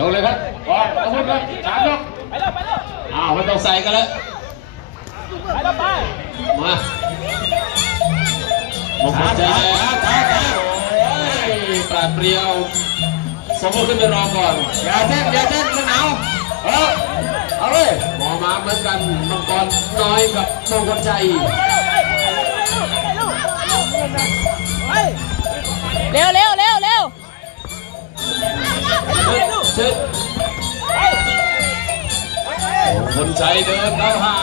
ยกเลยครับวางอาวุธเลยสามยกไปแล้วไปแล้วอ้าวมันต้องใส่กันแล้วไปแล้วไปมาลงหัวใจแดงโอ้ยปราดเปรียว สมมติขึ้นไปรอก่อนอย่าเต้นอย่าเต้นมันหนาวเออเอาเลยหมอมาเหมือนกันมังกรน้อยกับมงคลใจเร็วเร็ว ชึดมงคลใจเดินเข้าหา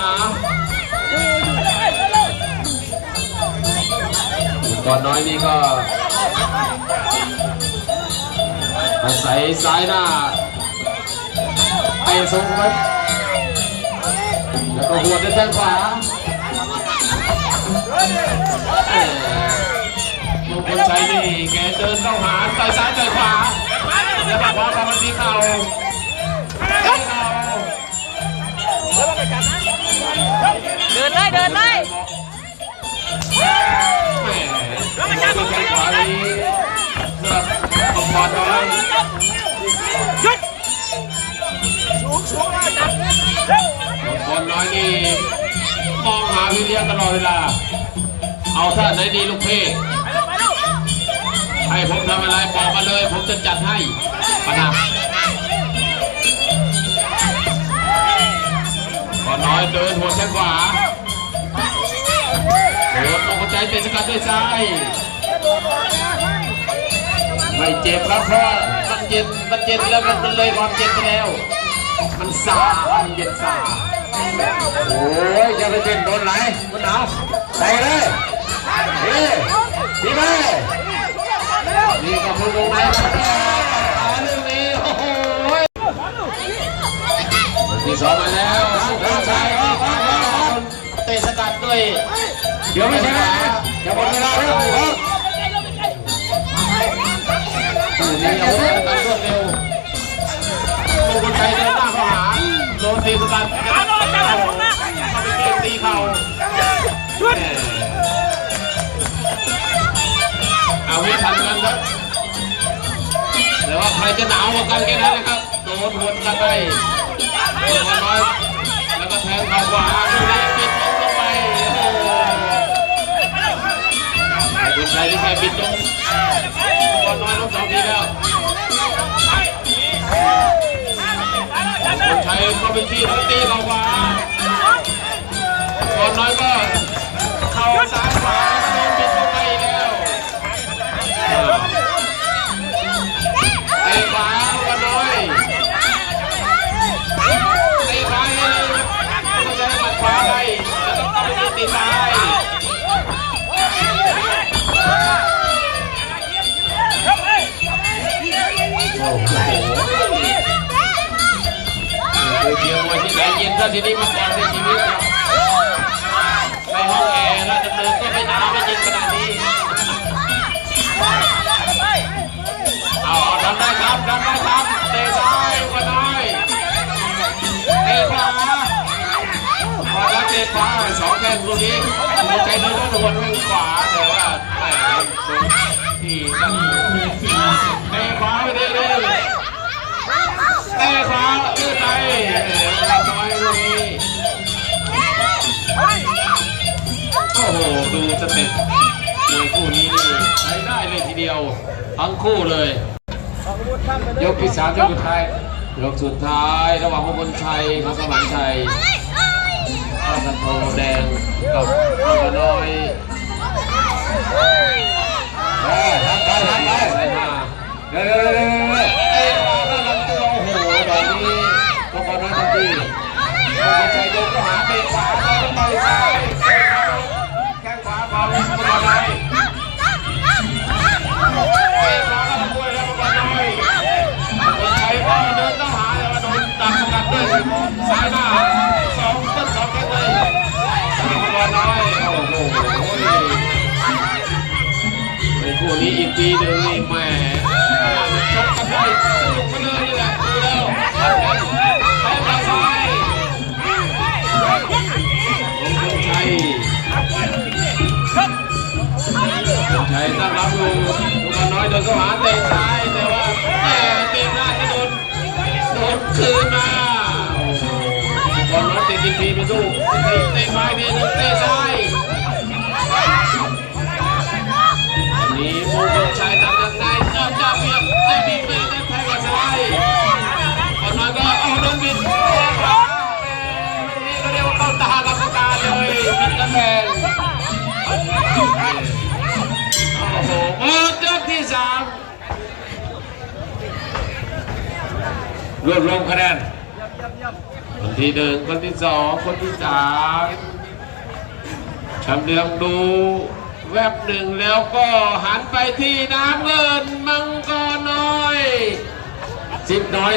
มังกรน้อยนี่ก็ อาศัยซ้ายหน้าเตะสูงครับแล้วก็หัวด้วยแข้งขวาคลชัยนี่แกเดินเข้าหาต่อยซ้ายต่อยขวา แล้วบอกว่าทำมันที่เข่าเข่าเดินเลยเดินเลยแหมมงคลชัยขวานี้สำหรับมังกรน้อยหยุดมังกรน้อยนี่มองหาวิเลียงตลอดเวลา เอาท่าไหนดีลูกเพ่ ให้ผมทำอะไรบอกมาเลย ผมจะจัดให้ปะนะมังกรน้อยเดินหัวแข้งขวาโดนมงคลใจเตะสกัดด้วยซ้ายไม่เจ็บครับเพราะว่ามันเย็นมันเย็นแล้วมันเลยความเจ็บไปแล้ว มันซามันเย็นซาโอ้ยอย่าไปเต้นโดนไหลมันหนาวใส่เลยนี่ดีไหม นี่กับมืองในครับเรื่องนี้โอ้โหที่สองมาแล้วสุโขทัยเตะสกัดด้วยเดี๋ยวไม่ใช่นะอย่าหมดเวลาแล้วครับนี่อาวุธกันรวดเร็วมงคลชัยเดินหน้าเข้าหาโดนตีสกัดตีเข่าเอาไวิทันกันครับ ว่าใครจะหนาวกว่ากันแค่นั้นนะครับ โดนหวนกันไปตัวน้อยแล้วก็แทงเข่าขวาดูนี่ปิดลงลงไปโอ้โหคุณชัยที่แค่ปิดลงตัวน้อยลงสองทีแล้วคุณชัยก็เป็นที่แล้วตีเข่าขวา ที่ไหนเย็นซะทีนี้มาก่อนในชีวิตครับในห้องแอร์ราชดำเนินก็ไม่หนาวไม่เย็นขนาดนี้เอาเอาทำได้ครับทำได้ครับเตะซ้ายก็น้อยเตะขวาพอแล้วเตะขวาสองแข้งลูกนี้หัวใจเดินแล้ววนข้างขวา สเต็ปมวยคู่นี้นี่ใช้ได้เลยทีเดียวทั้งคู่เลย ยกที่สามยกสุดท้ายยกสุดท้ายระหว่างมงคลชัยกับสมานชัยข้าวกันโทแดงกับมังกรน้อย ด้วยซ้ายหน้าสองต้นสองแข้งเลยมังกรน้อยโอ้โหในคู่นี้อีกปีหนึ่งนี่แหม่ชกกันเลยสนุกกันเลยนี่แหละดูแล้วทันกันแพ้มาซ้ายลงทุนชัยชัยตั้งรับอยู่มังกรน้อยเดินเข้าหาเตะซ้ายแต่ว่าแหมเตะหน้ากระโดนคืนมา ไปดูเตะเตะไปเตะหนึ่งเตะซ้ายอันนี้ผู้บงชัยทำยังไงเจ้าเจ้าเปียกเจ้าบีบไปแล้แทงกับซ้ายเอาหน่อยก็เอาโดนบิดแทงขวาแม่ลูกนี้ก็เรียกว่าเข้าตากรรมการเลยบิดกระแพงโอ้โหหมดยกที่สามรวบรวมคะแนน คนที่หนึ่งคนที่สองคนที่สามชำเลืองดูแวบหนึ่งแล้วก็หันไปที่น้ำเงินมังกรน้อยสิบน้อย